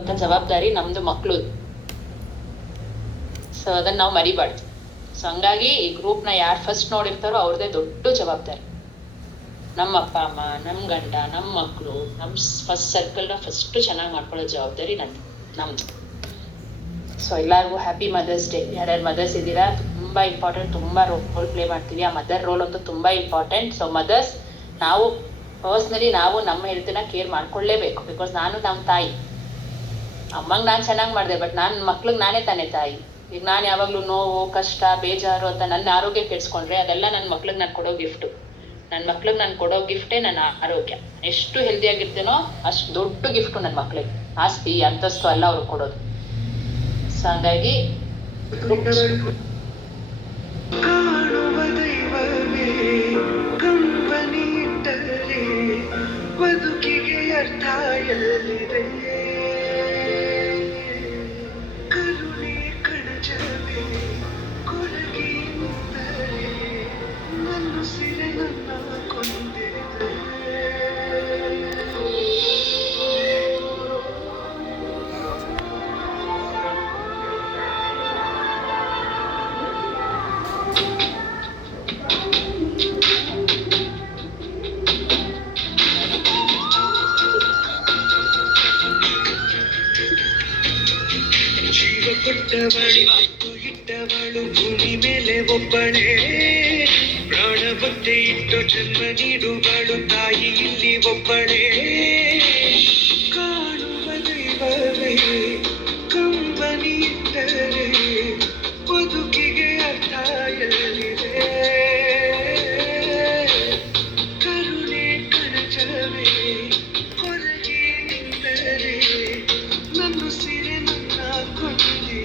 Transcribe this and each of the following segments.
ಅಂತ ಜವಾಬ್ದಾರಿ ನಮ್ದು ಮಕ್ಳು. ಸೊ ಅದನ್ನ ನಾವು ಮರಿಬಾರ್ದು. ಸೊ ಹಂಗಾಗಿ ಈ ಗ್ರೂಪ್ನ ಯಾರು ಫಸ್ಟ್ ನೋಡಿರ್ತಾರೋ ಅವ್ರದೇ ದೊಡ್ಡ ಜವಾಬ್ದಾರಿ. ನಮ್ಮ ಅಪ್ಪ ಅಮ್ಮ, ನಮ್ಮ ಗಂಡ, ನಮ್ಮ ಮಕ್ಕಳು, ನಮ್ಮ ಫಸ್ಟ್ ಸರ್ಕಲ್ನ ಫಸ್ಟ್ ಚೆನ್ನಾಗಿ ಮಾಡ್ಕೊಳ್ಳೋ ಜವಾಬ್ದಾರಿ ನಮ್ದು. ಸೊ ಎಲ್ಲರಿಗೂ ಹ್ಯಾಪಿ ಮದರ್ಸ್ ಡೇ. ಯಾರ್ಯಾರು ಮದರ್ಸ್ ಇದ್ದೀರಾ, ತುಂಬ ಇಂಪಾರ್ಟೆಂಟ್, ತುಂಬ ರೋಲ್ ಪ್ಲೇ ಮಾಡ್ತೀವಿ. ಆ ಮದರ್ ರೋಲ್ ಅಂತೂ ತುಂಬ ಇಂಪಾರ್ಟೆಂಟ್. ಸೊ ಮದರ್ಸ್, ನಾವು ಪರ್ಸ್ನಲಿ ನಾವು ನಮ್ಮ ಹೆಲ್ತ್ನ ಕೇರ್ ಮಾಡ್ಕೊಳ್ಳೇಬೇಕು. ಬಿಕಾಸ್ ನಾನು ನಮ್ಮ ತಾಯಿ, ಅಮ್ಮಂಗೆ ನಾನು ಚೆನ್ನಾಗಿ ಮಾಡಿದೆ, ಬಟ್ ನಾನು ಮಕ್ಳಿಗೆ ನಾನೇ ತಾನೇ ತಾಯಿ. ಈಗ ನಾನು ಯಾವಾಗಲೂ ನೋವು, ಕಷ್ಟ, ಬೇಜಾರು ಅಂತ ನನ್ನ ಆರೋಗ್ಯ ಕೆಡಿಸ್ಕೊಂಡ್ರೆ ಅದೆಲ್ಲ ನನ್ನ ಮಕ್ಳಿಗೆ ನಾನು ಕೊಡೋ ಗಿಫ್ಟು. ನನ್ನ ಮಕ್ಳಿಗೆ ನಾನು ಕೊಡೋ ಗಿಫ್ಟೇ ನನ್ನ ಆರೋಗ್ಯ. ಎಷ್ಟು ಹೆಲ್ದಿಯಾಗಿರ್ತೀನೋ ಅಷ್ಟು ದೊಡ್ಡ ಗಿಫ್ಟು ನನ್ನ ಮಕ್ಳಿಗೆ. ಆಸ್ತಿ ಅಂತಸ್ತು ಅಲ್ಲ ಅವ್ರು ಕೊಡೋದು. ಸೊ ಹಂಗಾಗಿ ಬದುಕಿಗೆ ಅರ್ಥ ಎಲ್ಲಿದೆ, ಕರುಣೆ ಕಣಜವೇ ಕೊರಗಿ ನಿಂತರೆ, ನನ್ನ ಸಿರೆ ನನ್ನ ಕೊಂದಿದೆ. ಇಟ್ಟವಳು ಭೂಮಿ ಮೇಲೆ ಒಬ್ಬಳೇ, ಪ್ರಾಣ ಬತ್ತೆ ಇಟ್ಟು ಜನ್ಮ ನೀಡುವಳು ತಾಯಿ ಇಲ್ಲಿ ಒಬ್ಬಳೇ. ಕಾಣುವ ದೈವವೇ ಕಂಬನಿ ಇಟ್ಟರೆ, ಬದುಕಿಗೆ ಅರ್ಥ ಎಲ್ಲಿದೆ, ಕರುಣೆ ಕಣಜವೇ ಹೊರಗೆ ನಿಂತರೆ, ನನ್ನ ಸಿರೆ ನನ್ನ ಕೊಂದಿದೆ.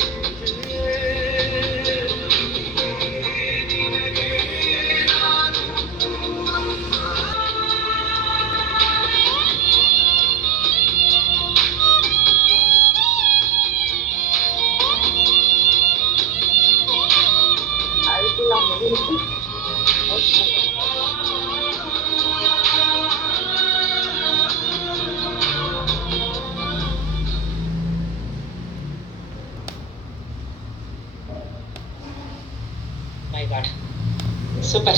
My God, super.